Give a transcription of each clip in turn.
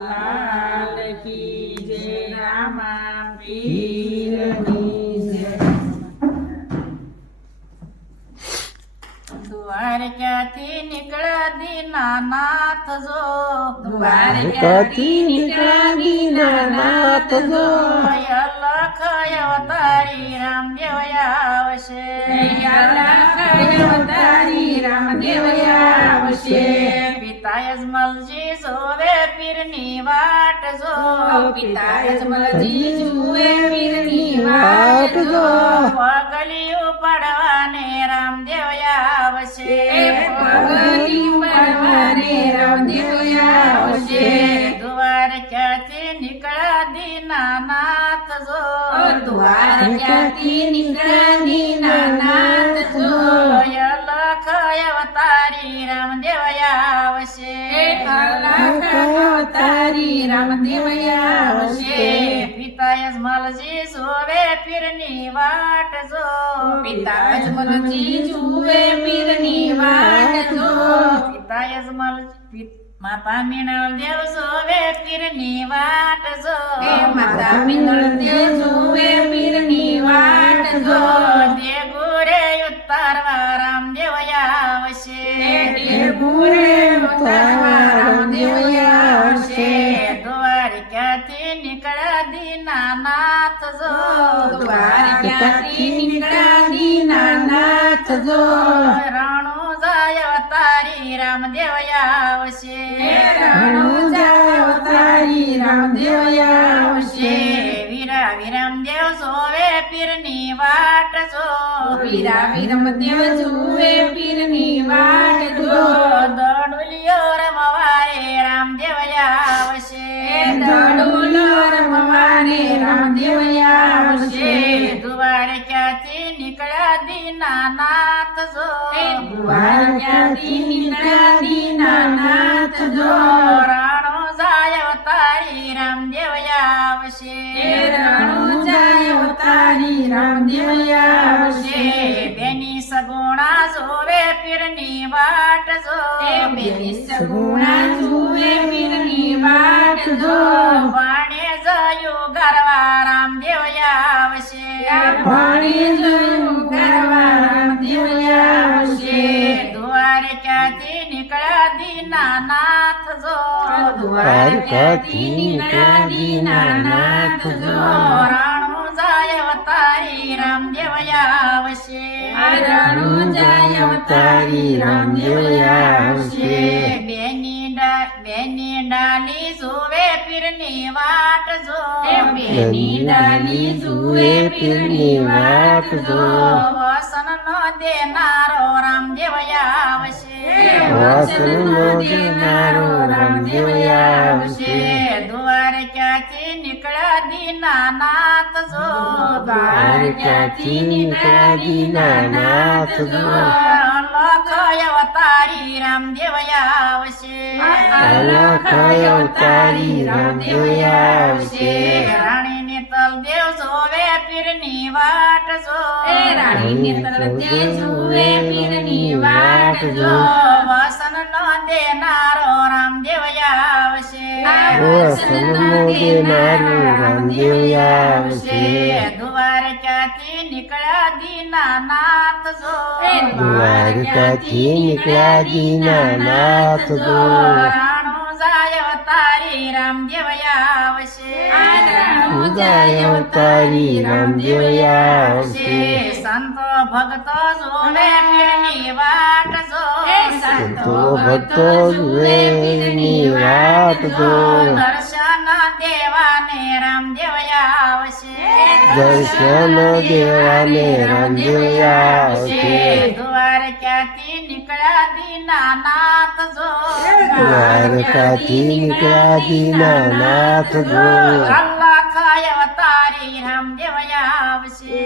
લાલ કી જય રામા પીરની જય. દ્વારકાથી નીકળ્યા દીનાનાથ જો, દ્વારકાથી નીકળ્યા દીનાનાથ જો, અલખ અવતારી રામદેવ આવશે, અલખ અવતારી રામદેવ આવશે. પિતા યજમલજી જોવે પીરની વાટ જો, પિતા યજમલજી જુએ પીરની વાટ જો, પગલિયું પડવાને રામદેવ આવશે, પગલિયું પડવાને રામદેવ આવશે. દ્વારકાથી નીકળ્યા દીનાનાથ જો, દ્વારકાથી નીકળ્યા દીનાનાથ જો, અલખ અવતારી રામદેવ આવશે, અલખ અવતારી રામદેવ આવશે. પિતા યજમલજી જોવે પીરની વાટ જો, પિતા યજમલજી જુએ પીરની વાટ જો, પિતા યજમલજી માતા મીણળ દેવ જોવે પીરની વાટ જો, માતા પિંગળ દેવ જુએ પીરની વાટ જો, દેગુરે ઉતારવા રામદેવ આવશે, દેગુરે ઉતારવા રામદેવ આવશે. દ્વારકાથી નીકળ્યા દીનાનાથ જો, દ્વારકાથી નીકળ્યા દીનાનાથ જો, રણુજા અવતારી રામદેવ આવશે, રણુજા અવતારી રામદેવ આવશે. વીરા વિરમદેવ જોવે પીરની વાટ જો, વીરા વિરમદેવ જુએ પીરની વાટ જો, દડુલિયો રમવારે રામદેવ આવશે, દડુલો રમવાને રામદેવ આવશે. દ્વારકાથી નીકળ્યા દીનાનાથ જો, દ્વારકાથી નીકળ્યા દીનાનાથ જો, રણુજા અવતારી રામદેવ આવશે, રણુજા અવતારી રામદેવ આવશે. બેની સગુણા જોવે પીરની વાટ જો, બેની સગુણા જુએ પીરની વાટ જો, વાણે જયું ગરવા રામદેવ આવશે, પાણી જોયું ગરવા રામદેવ આવશે. દ્વારકાથી નીકળ્યા દીનાનાથ જો, દ્વારકાથી નીકળ્યા દીનાનાથ જો, રણુજા અવતારી રામદેવ આવશે, રણુજા અવતારી રામદેવ આવશે. બેની ડાલી જોવે પીરની વાટ જો, બેની ડાલી જુએ પીરની વાટ જો, વસન નો દેનારો રામદેવ આવશે, વાસણનો દેનારો રામદેવ આવશે. દ્વારકાથી નીકળ્યા દીનાનાથ જો, દ્વારકાથી નીકળ્યા દીનાનાથ જો, અલખ અવતારી રામદેવ આવશે, અલખ અવતારી રામદેવ આવશે. રાણીની તલદેવ જોવે પીરની વાટ જો, રાણીને તલદેવ જુએ પીરની વાટ જો, વસન નો દેનારો રામદેવ આવશે, વાસણનો દેનારો રામદેવ આવશે. દ્વારકાથી નીકળ્યા દીનાનાથ જો, દ્વારકાથી નીકળ્યા દીનાનાથ જો, રણુજા અવતારી રામદેવ આવશે, રણુજા અવતારી રામદેવ આવશે. સંતો ભક્તો જોવે પીરની વાટ જો, સંતો ભક્તો જુએ પીરની વાટ જો, દર્શન દેવાને રામદેવ આવશે, દર્શન દેવાને રામદેવ આવશે. દ્વારકાથી નીકળ્યા દીનાનાથ જો, દ્વારકાથી નીકળ્યા દીનાનાથ જો, અલખ અવતારી રામદેવ આવશે,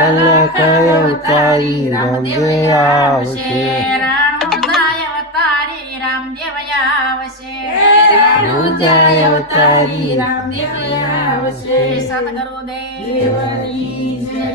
અલખ અવતારી રામદેવ આવશે. રણુજા અવતારી રામદેવ આવશે, રણુજા અવતારી રામદેવ આવશે. સદગુરુદેવ દેવની જય.